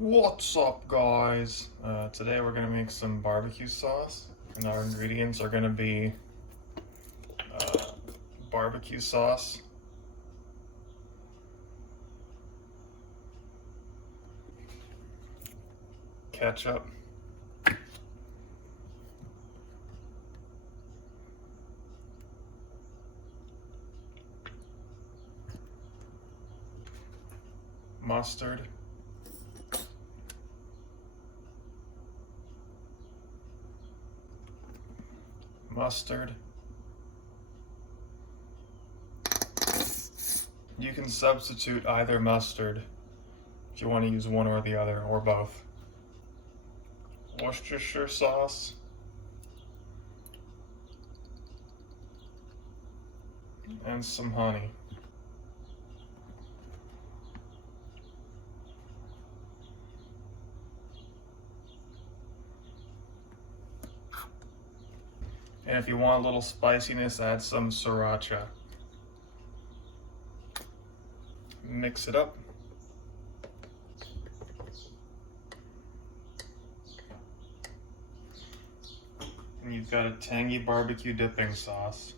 What's up, guys? Today we're gonna make some barbecue sauce, and our ingredients are gonna be barbecue sauce, ketchup, mustard, You can substitute either mustard if you want to use one or the other, or both. Worcestershire sauce, and some honey. And if you want a little spiciness, add some sriracha. Mix it up. And you've got a tangy barbecue dipping sauce.